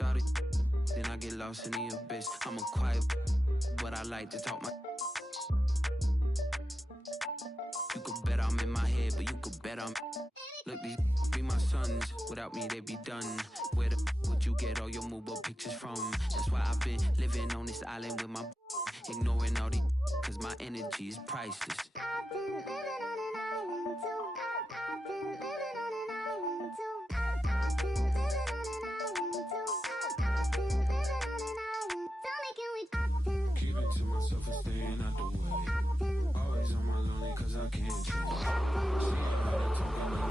shawty, then I get lost in the abyss. I'm a quiet, but I like to talk my. You could bet I'm in my head, but you could bet I'm. Look, these be my sons. Without me, they be done. Where the would you get all your mobile pictures from? That's why I've been living on this island with my. Ignoring all the. Cause my energy is priceless. I've been living on an island too. I've been living on an island too. I've been living on an island too. I've been living on an island. Tell me, can we? Keep it to myself and staying out the way. Always on my lonely cause I can't change. See everybody talking on my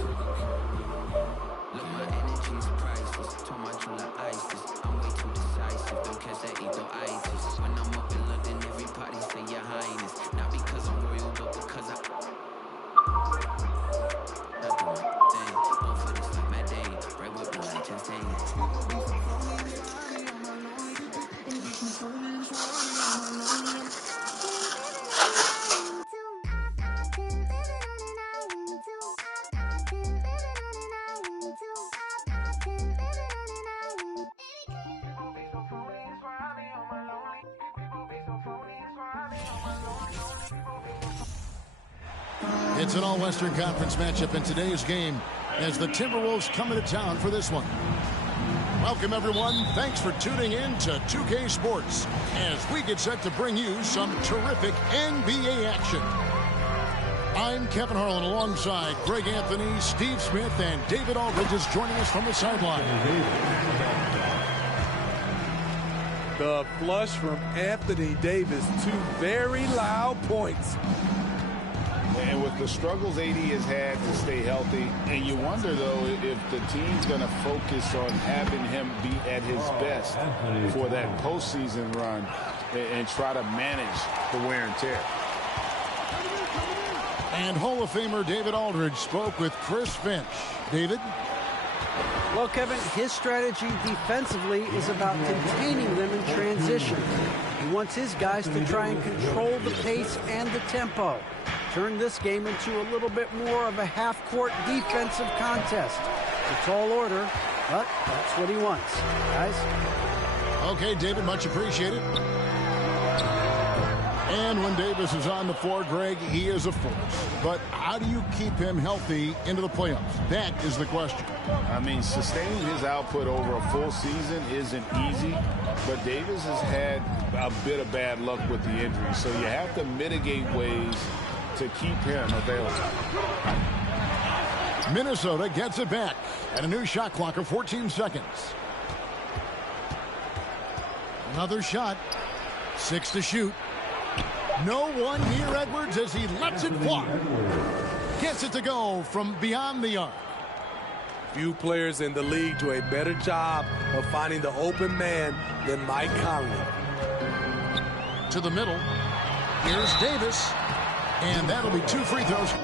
taking care of me. Look, my energy is priceless. Told my true like ISIS. I'm way too decisive. Don't catch that ego-itis. When I'm up in London, everybody say your highness. Not because I'm royal, but because I. Not doing my thing. Don't feel this like my day. Right with me like just It's an all-Western Conference matchup in today's game as the Timberwolves come into town for this one. Welcome, everyone. Thanks for tuning in to 2K Sports as we get set to bring you some terrific NBA action. I'm Kevin Harlan alongside Greg Anthony, Steve Smith, and David Aldridge is joining us from the sideline. The flush from Anthony Davis, 2 very loud points. And with the struggles AD has had to stay healthy, and you wonder, though, if the team's going to focus on having him be at his best for that postseason run and try to manage the wear and tear. And Hall of Famer David Aldridge spoke with Chris Finch. David? Well, Kevin, his strategy defensively is about containing them in transition. He wants his guys to try and control the pace and the tempo. Turn this game into a little bit more of a half-court defensive contest. It's all order, but that's what he wants, guys. Okay, David, much appreciated. And when Davis is on the floor, Greg, he is a force. But how do you keep him healthy into the playoffs? That is the question. I mean, sustaining his output over a full season isn't easy, but Davis has had a bit of bad luck with the injury, so you have to mitigate ways to keep him available. Minnesota gets it back at a new shot clock of 14 seconds. Another shot. 6 to shoot. No one near Edwards as he lets it fly. Gets it to go from beyond the arc. Few players in the league do a better job of finding the open man than Mike Conley. To the middle. Here's Davis. And that'll be 2 free throws.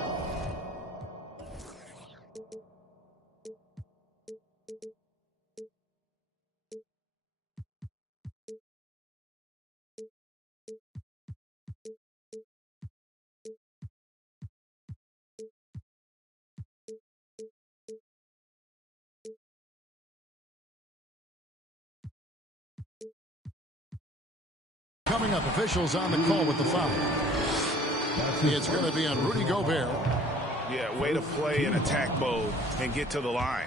Coming up, officials on the call with the foul. It's going to be on Rudy Gobert. Yeah, way to play in attack mode and get to the line.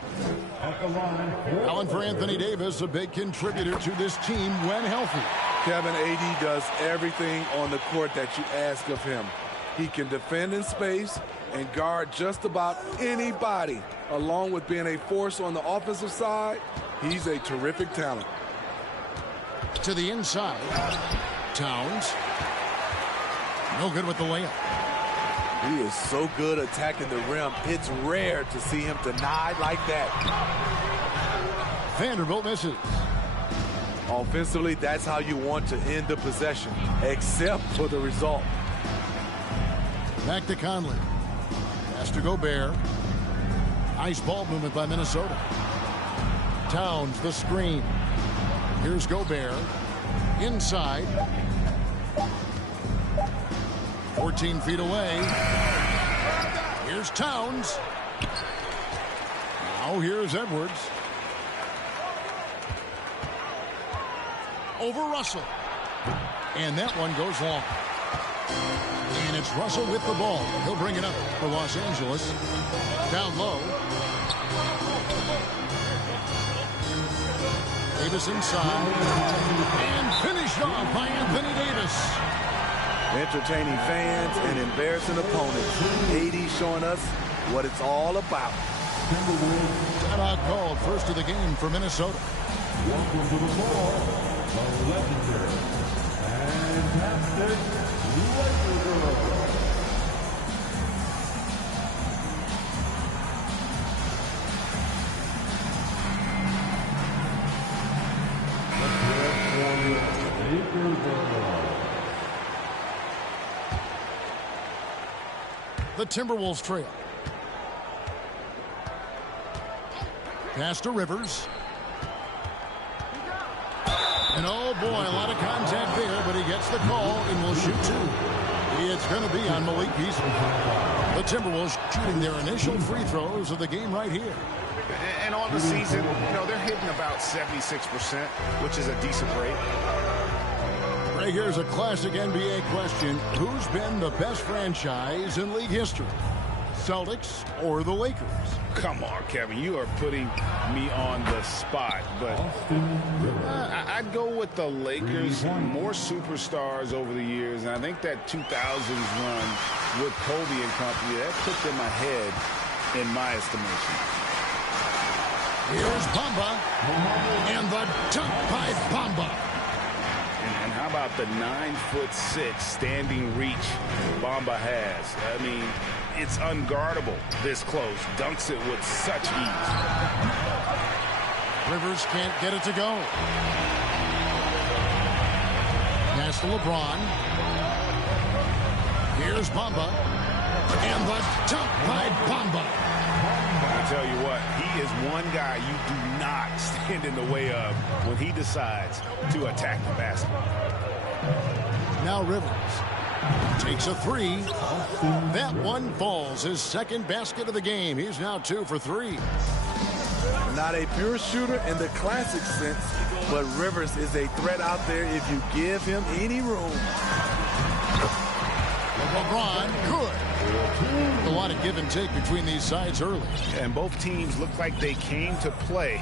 Allen for Anthony Davis, a big contributor to this team when healthy. Kevin, AD does everything on the court that you ask of him. He can defend in space and guard just about anybody. Along with being a force on the offensive side, he's a terrific talent. To the inside. Towns. No good with the layup. He is so good attacking the rim. It's rare to see him denied like that. Vanderbilt misses. Offensively, that's how you want to end the possession, except for the result. Back to Conley. Pass to Gobert. Nice ball movement by Minnesota. Towns, the screen. Here's Gobert. Inside. 14 feet away. Here's Towns. Now here's Edwards. over Russell. And that one goes long. And it's Russell with the ball. He'll bring it up for Los Angeles. Down low. Davis inside. And finished off by Anthony Davis. Entertaining fans and embarrassing opponents. AD showing us what it's all about. Timeout called, first of the game for Minnesota. Welcome to the ball, the legendary, fantastic Lakers. The Timberwolves trail. Pass to Rivers. And oh boy, a lot of contact there, but he gets the call and will shoot two. It's going to be on Malik Beasley. The Timberwolves shooting their initial free throws of the game right here. And on the season, they're hitting about 76%, which is a decent rate. Right here's a classic NBA question. Who's been the best franchise in league history? Celtics or the Lakers? Come on, Kevin. You are putting me on the spot. But I'd go with the Lakers. More superstars over the years. And I think that 2000s run with Kobe and company, that put them ahead in my estimation. Here's Bamba. And the dunk by Bamba. And how about the 9'6" standing reach Bamba has? I mean, it's unguardable this close. Dunks it with such ease. Rivers can't get it to go. Pass to LeBron. Here's Bamba. And the dunk by Bamba. I tell you what, he is one guy you do not stand in the way of when he decides to attack the basket. Now Rivers takes a three. That one falls. His second basket of the game. He's now 2 for 3. Not a pure shooter in the classic sense, but Rivers is a threat out there if you give him any room. LeBron, good. A lot of give and take between these sides early. And both teams look like they came to play.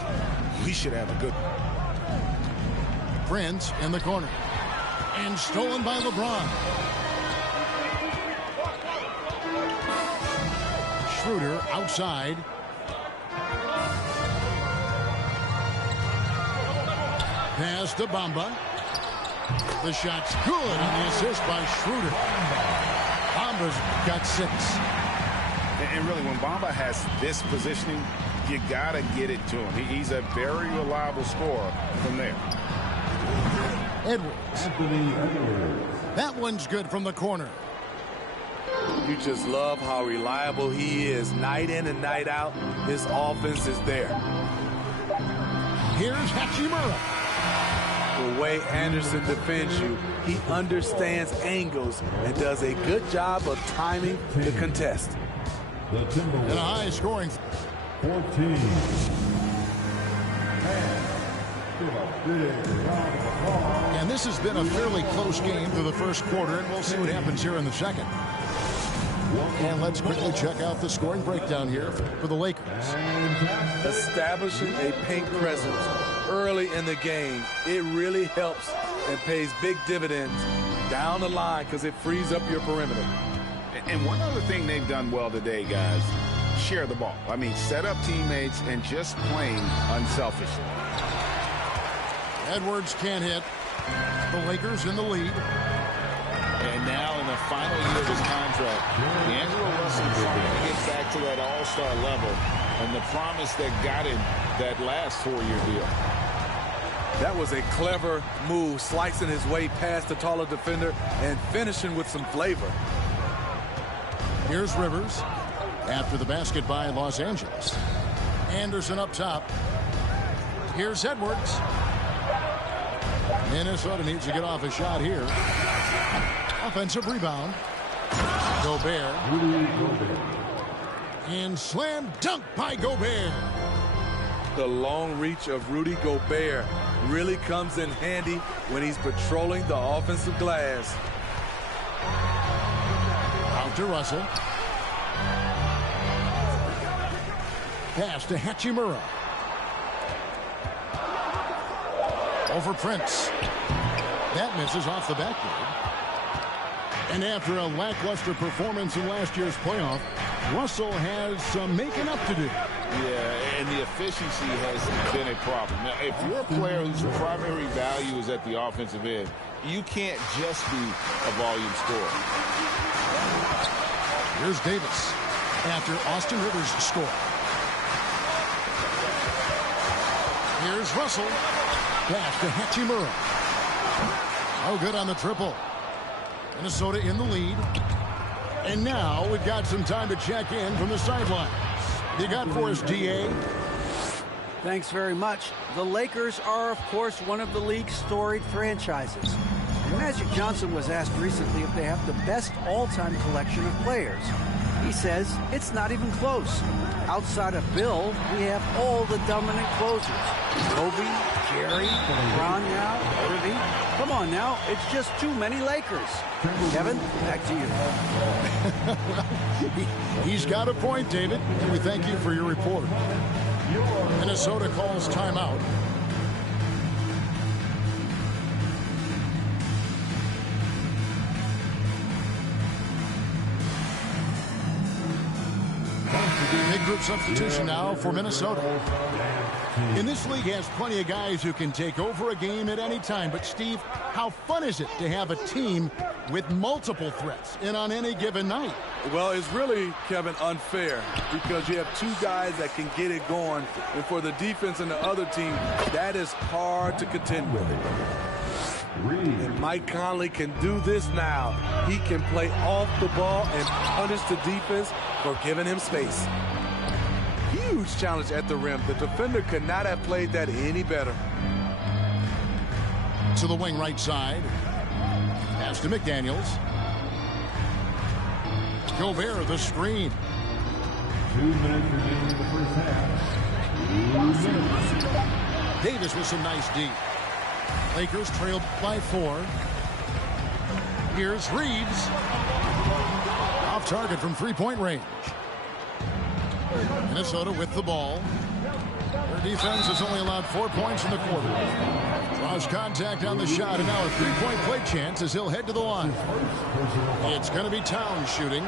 We should have a good one. Prince in the corner. And stolen by LeBron. Schroeder outside. Pass to Bamba. The shot's good on the assist by Schroeder. Bamba's got 6. And really, when Bamba has this positioning, you got to get it to him. He's a very reliable scorer from there. Edwards. That one's good from the corner. You just love how reliable he is. Night in and night out, his offense is there. Here's Hachimura. The way Anderson defends you, he understands angles and does a good job of timing the contest. The Timberwolves. And a high scoring. 14. Give a big round of applause. And this has been a fairly close game through the first quarter, and we'll see what happens here in the second. And let's quickly check out the scoring breakdown here for the Lakers. Establishing a paint presence early in the game, it really helps and pays big dividends down the line because it frees up your perimeter. And one other thing they've done well today, guys, share the ball. I mean, set up teammates and just playing unselfishly. Edwards can't hit. The Lakers in the lead. And now in the final year of his contract, D'Angelo Russell trying to get back to that all-star level and the promise that got him that last 4-year deal. That was a clever move, slicing his way past the taller defender and finishing with some flavor. Here's Rivers after the basket by Los Angeles. Anderson up top. Here's Edwards. Minnesota needs to get off a shot here. Offensive rebound. Gobert. And slam dunk by Gobert. The long reach of Rudy Gobert really comes in handy when he's patrolling the offensive glass. Out to Russell. Pass to Hachimura. Over Prince. That misses off the backboard. And after a lackluster performance in last year's playoff, Russell has some making up to do. Yeah, and the efficiency has been a problem. Now, if you're a player whose primary value is at the offensive end, you can't just be a volume scorer. Here's Davis after Austin Rivers score. Here's Russell. Pass to Hachimura. Oh, good on the triple. Minnesota in the lead. And now we've got some time to check in from the sidelines. You got for us, D.A.? Thanks very much. The Lakers are, of course, one of the league's storied franchises. And Magic Johnson was asked recently if they have the best all-time collection of players. He says it's not even close. Outside of Bill, we have all the dominant closers. Kobe, Jerry, LeBron now, Irving. Come on now, it's just too many Lakers. Kevin, back to you. He's got a point, David, and we thank you for your report. Minnesota calls timeout. Big group substitution now for Minnesota. And this league has plenty of guys who can take over a game at any time. But, Steve, how fun is it to have a team with multiple threats and on any given night? Well, it's really, Kevin, unfair because you have two guys that can get it going. And for the defense and the other team, that is hard to contend with. And Mike Conley can do this now. He can play off the ball and punish the defense for giving him space. Huge challenge at the rim. The defender could not have played that any better. To the wing right side. Pass to McDaniels. Gobert, the screen. 2 minutes remaining in the first half. Davis with some nice D. Lakers trailed by 4. Here's Reeves. Off target from three-point range. Minnesota with the ball. Their defense has only allowed 4 points in the quarter. Draws contact on the shot, and now a three-point play chance as he'll head to the line. It's going to be Towns shooting.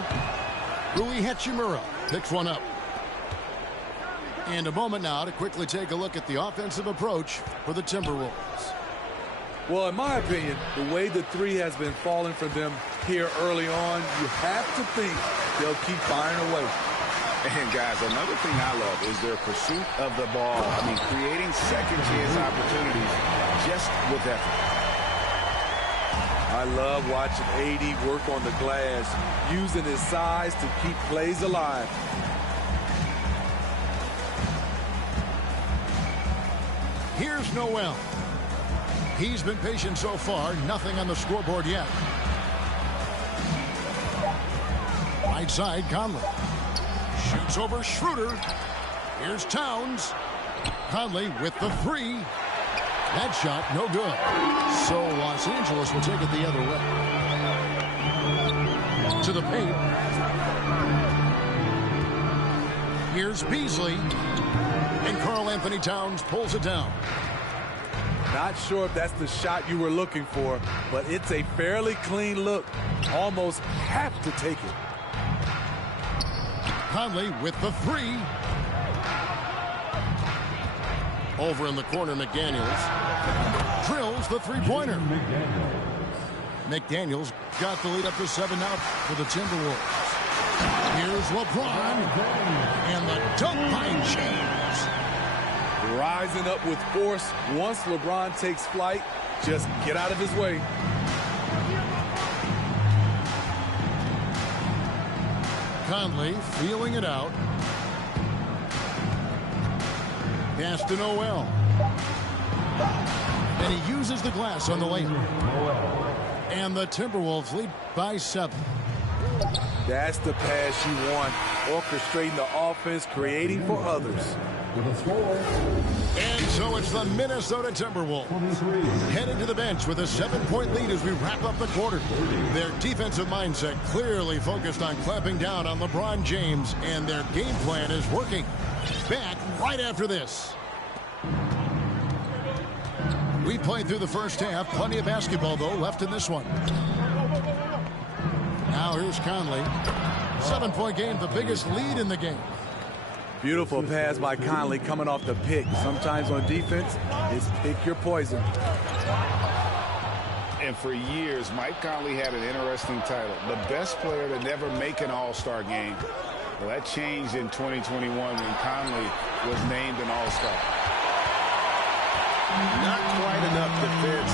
Rui Hachimura picks one up. And a moment now to quickly take a look at the offensive approach for the Timberwolves. Well, in my opinion, the way the three has been falling for them here early on, you have to think they'll keep firing away. And, guys, another thing I love is their pursuit of the ball. I mean, creating second-chance opportunities just with effort. I love watching AD work on the glass, using his size to keep plays alive. Here's Noel. He's been patient so far. Nothing on the scoreboard yet. Right side, Conley. Shoots over Schroeder. Here's Towns. Conley with the three. That shot, no good. So Los Angeles will take it the other way. To the paint. Here's Beasley. And Karl Anthony Towns pulls it down. Not sure if that's the shot you were looking for, but it's a fairly clean look. Almost have to take it. Conley with the three. Over in the corner, McDaniels drills the three-pointer. McDaniels got the lead up to 7 now for the Timberwolves. Here's LeBron and the dunk by James. Rising up with force. Once LeBron takes flight, just get out of his way. Conley feeling it out. Pass to Noel. And he uses the glass on the layup. And the Timberwolves lead by 7. That's the pass you want. Orchestrating the offense, creating for others. With a score, And so it's the Minnesota Timberwolves 23. headed to the bench with a 7-point lead as we wrap up the quarter. Their defensive mindset clearly focused on clamping down on LeBron James, and their game plan is working. Back right after this. We played through the first half. Plenty of basketball, though, left in this one. Now here's Conley. 7-point game, the biggest lead in the game. Beautiful pass by Conley coming off the pick. Sometimes on defense, it's pick your poison. And for years, Mike Conley had an interesting title, the best player to never make an All-Star game. Well, that changed in 2021 when Conley was named an All-Star. Not quite enough defense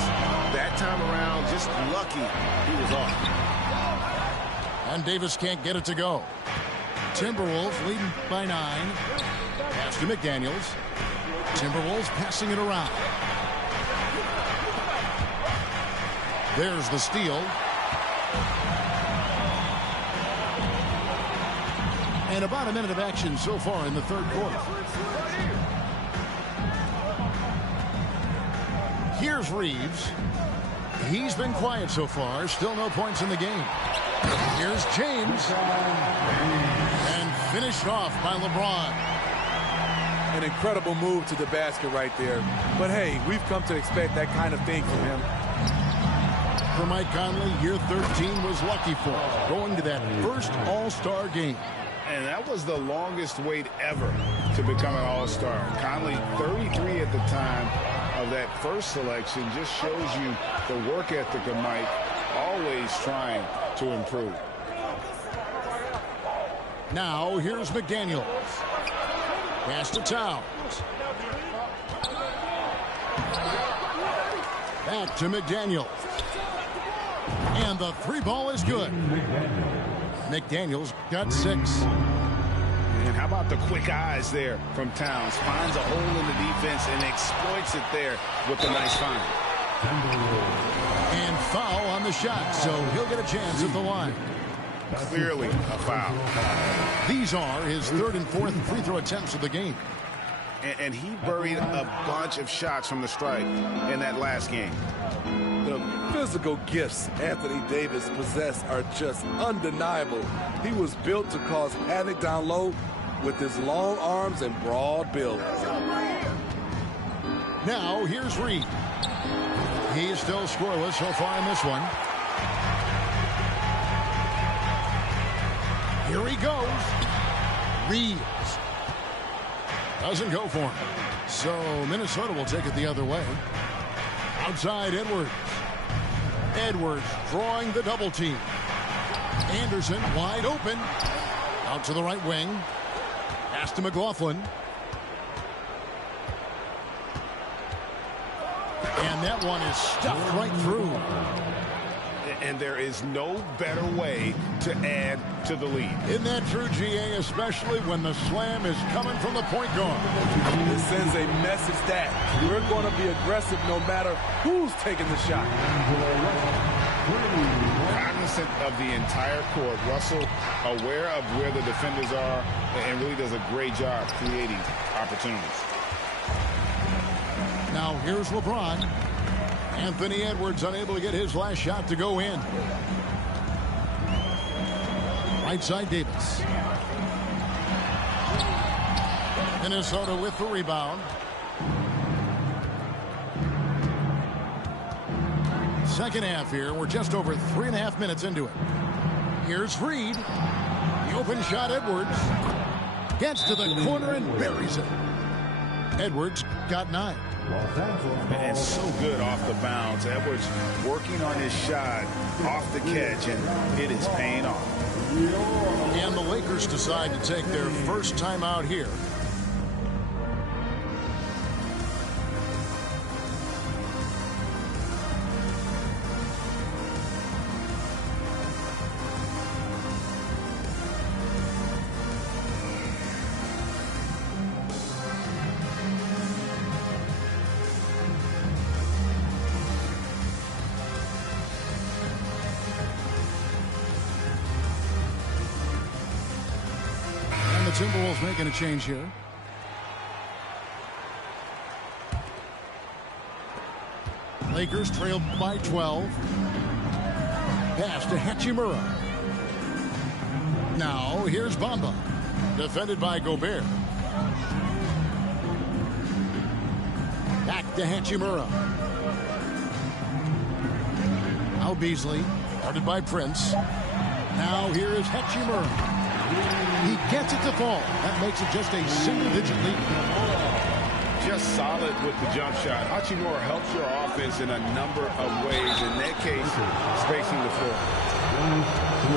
that time around. Just lucky he was off. And Davis can't get it to go. Timberwolves leading by 9. Pass to McDaniels. Timberwolves passing it around. There's the steal. And about a minute of action so far in the third quarter. Here's Reeves. He's been quiet so far. Still no points in the game. Here's James. And finished off by LeBron. An incredible move to the basket right there. But hey, we've come to expect that kind of thing from him. For Mike Conley, year 13 was lucky for him, going to that first All-Star game. And that was the longest wait ever to become an All-Star. Conley, 33 at the time of that first selection, just shows you the work ethic of Mike, always trying to improve. Now, here's McDaniels. Pass to Towns. Back to McDaniels. And the 3-ball is good. McDaniels got 6. And how about the quick eyes there from Towns? Finds a hole in the defense and exploits it there with a nice find. And foul on the shot, so he'll get a chance at the line. Clearly a foul. These are his 3rd and 4th free throw attempts of the game. And he buried a bunch of shots from the stripe in that last game. The physical gifts Anthony Davis possessed are just undeniable. He was built to cause havoc down low with his long arms and broad build. Now, here's Reed. He's still scoreless so far in this one. Here he goes. Reeves. Doesn't go for him. So Minnesota will take it the other way. Outside Edwards. Edwards drawing the double team. Anderson wide open. Out to the right wing. Pass to McLaughlin. And that one is stuffed right through. And there is no better way to add to the lead. Isn't that true, GA, especially when the slam is coming from the point guard? This sends a message that we're going to be aggressive no matter who's taking the shot. Cognizant of the entire court, Russell aware of where the defenders are and really does a great job creating opportunities. Now here's LeBron. Anthony Edwards unable to get his last shot to go in. Right side Davis. Minnesota with the rebound. Second half here. We're just over 3.5 minutes into it. Here's Reed. The open shot, Edwards. Gets to the corner and buries it. Edwards got 9. And so good off the bounce. Edwards working on his shot off the catch, and it is paying off. And the Lakers decide to take their first time out here. Timberwolves making a change here. Lakers trail by 12. Pass to Hachimura. Now here's Bamba. Defended by Gobert. Back to Hachimura. Now Beasley. Guarded by Prince. Now here is Hachimura. He gets it to fall. That makes it just a single-digit lead. Just solid with the jump shot. Hachimura helps your offense in a number of ways. In that case, spacing the floor.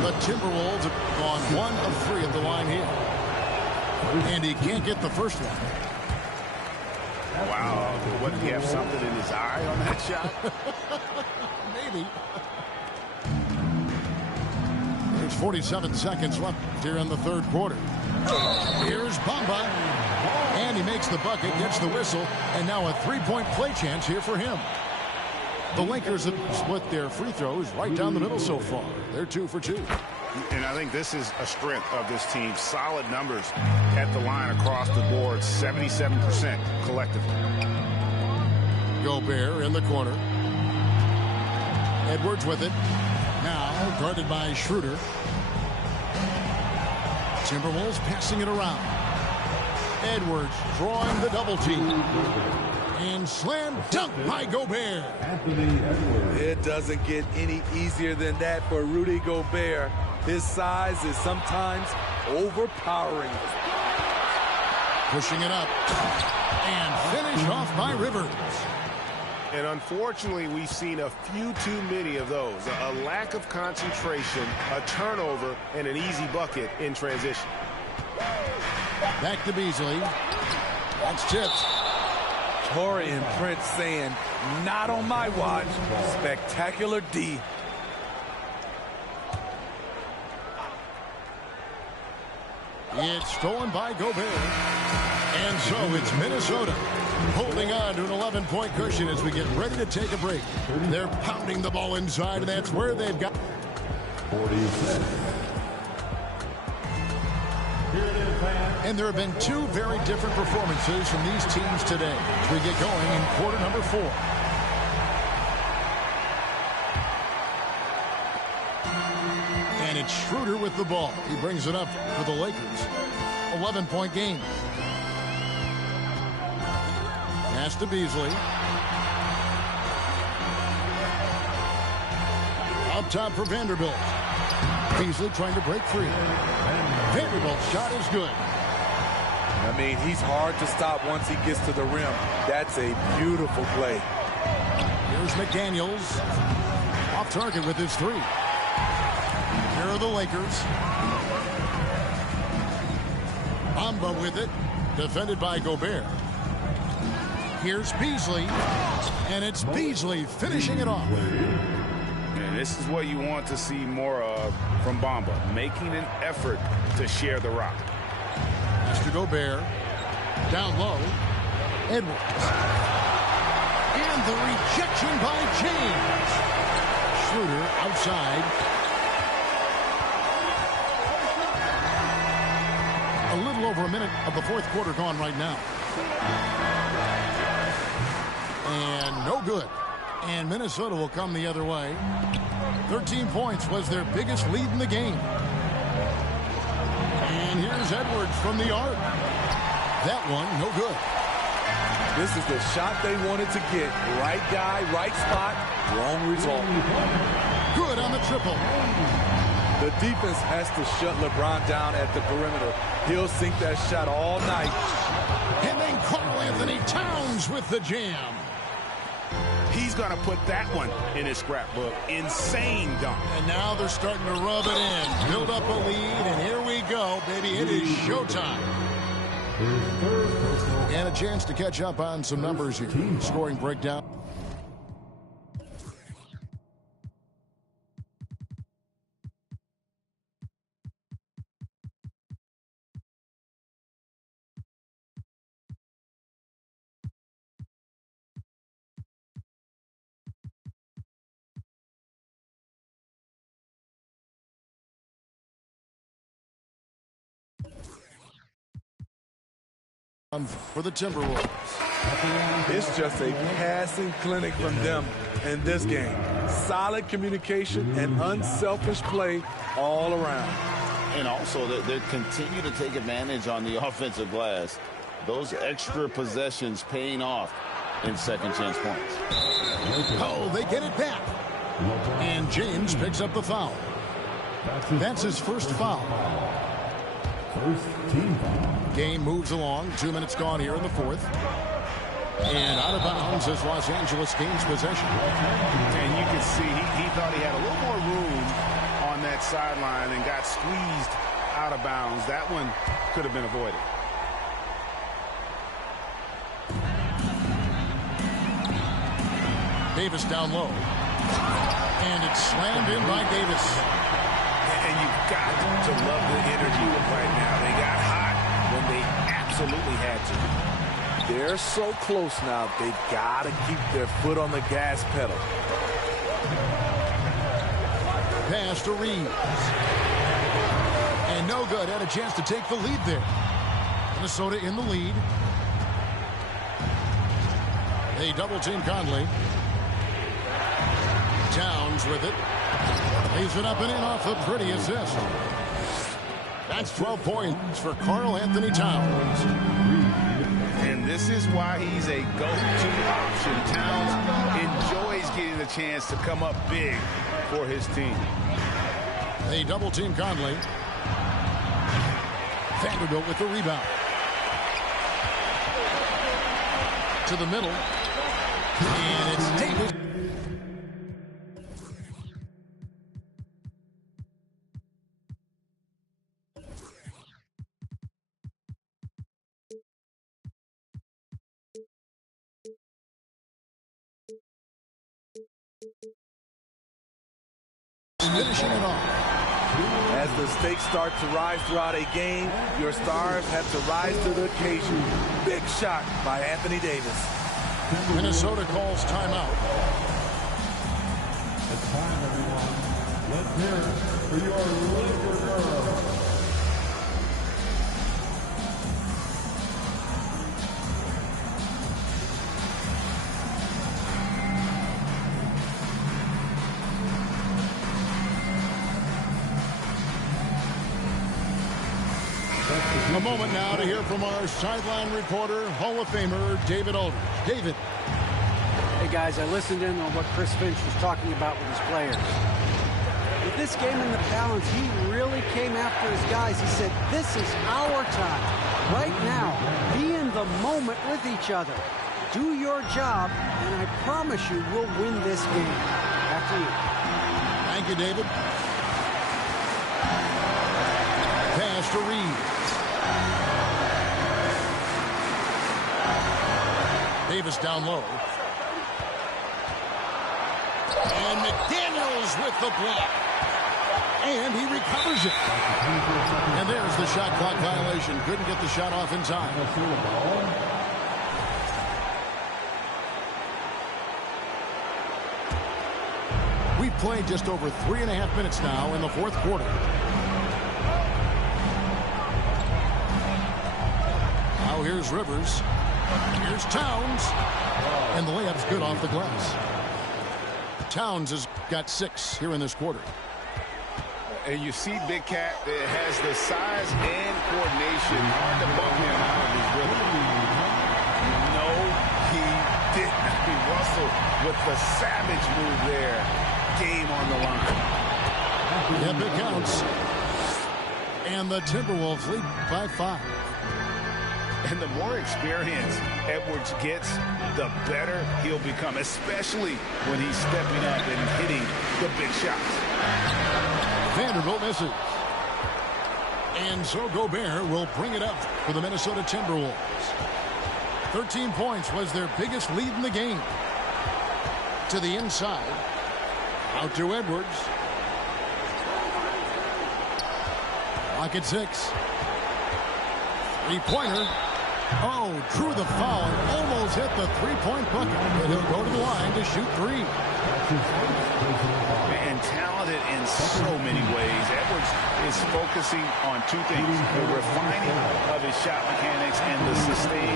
The Timberwolves have gone 1 of 3 at the line here. And he can't get the first one. Wow. What, did he have something in his eye on that shot? Maybe. There's 47 seconds left here in the third quarter. Here's Bamba. And he makes the bucket, gets the whistle, and now a three-point play chance here for him. The Lakers have split their free throws right down the middle so far. They're 2 for 2. And I think this is a strength of this team. Solid numbers at the line across the board, 77% collectively. Gobert in the corner. Edwards with it. Now guarded by Schroeder. Timberwolves passing it around. Edwards drawing the double team. And slam dunk by Gobert. It doesn't get any easier than that for Rudy Gobert. His size is sometimes overpowering. Pushing it up. And finished off by Rivers. And unfortunately, we've seen a few too many of those. A lack of concentration, a turnover, and an easy bucket in transition. Back to Beasley. That's tipped. Taurean Prince saying, not on my watch. Spectacular D. It's stolen by Gobert. And so it's Minnesota holding on to an 11-point cushion as we get ready to take a break. They're pounding the ball inside, and that's where they've got. 46. And there have been 2 very different performances from these teams today. We get going in quarter number 4. And it's Schroeder with the ball. He brings it up for the Lakers. 11-point game. Pass to Beasley. Up top for Vanderbilt. Beasley trying to break free. Vanderbilt's shot is good. I mean, he's hard to stop once he gets to the rim. That's a beautiful play. Here's McDaniels. Off target with his 3. Here are the Lakers. Bamba with it. Defended by Gobert. Here's Beasley. And it's Beasley finishing it off. And this is what you want to see more of from Bamba, making an effort to share the rock. Mr. Gobert. Down low. Edwards. And the rejection by James. Schroeder outside. A little over a minute of the fourth quarter gone right now. And no good. And Minnesota will come the other way. 13 points was their biggest lead in the game. And here's Edwards from the arc. That one, no good. This is the shot they wanted to get. Right guy, right spot, wrong result. Good on the triple. The defense has to shut LeBron down at the perimeter. He'll sink that shot all night. And then Karl Anthony Towns with the jam. He's going to put that one in his scrapbook. Insane dunk. And now they're starting to rub it in. Build up a lead, and here we go, baby. It is showtime. And a chance to catch up on some numbers here. Scoring breakdown. for the Timberwolves. It's just a passing clinic from them in this game. Solid communication and unselfish play all around. And also, they continue to take advantage on the offensive glass. Those extra possessions paying off in second chance points. Oh, they get it back. And James picks up the foul. That's his first foul. First team foul. Game moves along. 2 minutes gone here in the fourth. And out of bounds as Los Angeles gains possession. And you can see he thought he had a little more room on that sideline and got squeezed out of bounds. That one could have been avoided. Davis down low. And it's slammed in by Davis. And you've got to love the energy right now. They got hot when they absolutely had to. They're so close now, they got to keep their foot on the gas pedal. Pass to Reeves. And no good. Had a chance to take the lead there. Minnesota in the lead. They double team Conley. Towns with it. Leaves it up and in off the pretty assist. That's 12 points for Karl-Anthony Towns. And this is why he's a go-to option. Towns enjoys getting the chance to come up big for his team. They double team Conley. Vanderbilt with the rebound. To the middle. And it's Davis. Finishing it off. As the stakes start to rise throughout a game, your stars have to rise to the occasion. Big shot by Anthony Davis. Minnesota calls timeout. It's time, everyone. Let's hear it for your Laker girls. A moment now to hear from our sideline reporter, Hall of Famer David Aldridge. David. Hey, guys, I listened in on what Chris Finch was talking about with his players. With this game in the balance, he really came after his guys. He said, this is our time. Right now, be in the moment with each other. Do your job, and I promise you we'll win this game. After you. Thank you, David. Pass to Reeves. Davis down low. And McDaniels with the block. And he recovers it. And there's the shot clock violation. Couldn't get the shot off in time. We've played just over 3.5 minutes now in the fourth quarter. Now here's Rivers. Here's Towns. And the layup's good off the glass. Towns has got 6 here in this quarter. And you see Big Cat that has the size and coordination. Hard to bump him out of his rhythm. No, he didn't. Russell with the savage move there. Game on the line. Yep, it counts. And the Timberwolves lead by 5. And the more experience Edwards gets, the better he'll become, especially when he's stepping up and hitting the big shots. Vanderbilt misses. And so Gobert will bring it up for the Minnesota Timberwolves. 13 points was their biggest lead in the game. To the inside. Out to Edwards. Clock at 6. Three-pointer. Oh, drew the foul and almost hit the three-point bucket. But he'll go to the line to shoot 3. And talented in so many ways. Edwards is focusing on 2 things. The refining of his shot mechanics and the sustained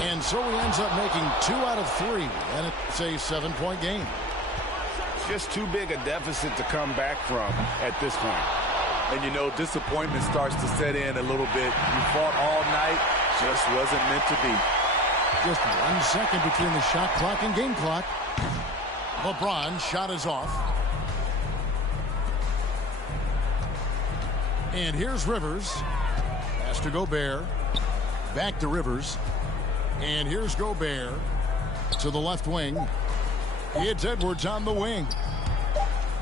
And so he ends up making 2 out of 3, and it's a 7-point game. Just too big a deficit to come back from at this point. And, you know, disappointment starts to set in a little bit. You fought all night, just wasn't meant to be. Just 1 second between the shot clock and game clock. LeBron's shot is off. And here's Rivers. Pass to Gobert. Back to Rivers. And here's Gobert to the left wing. It's Edwards on the wing.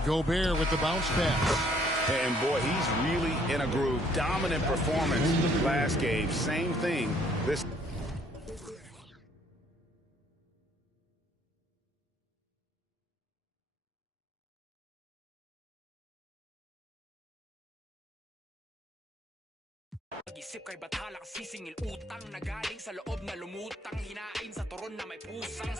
Gobert with the bounce pass. And boy, he's really in a groove. Dominant performance last game. Same thing this. Isip kay bathala sisingil utang na galing sa loob na lumutang hinain sa turon na may pusang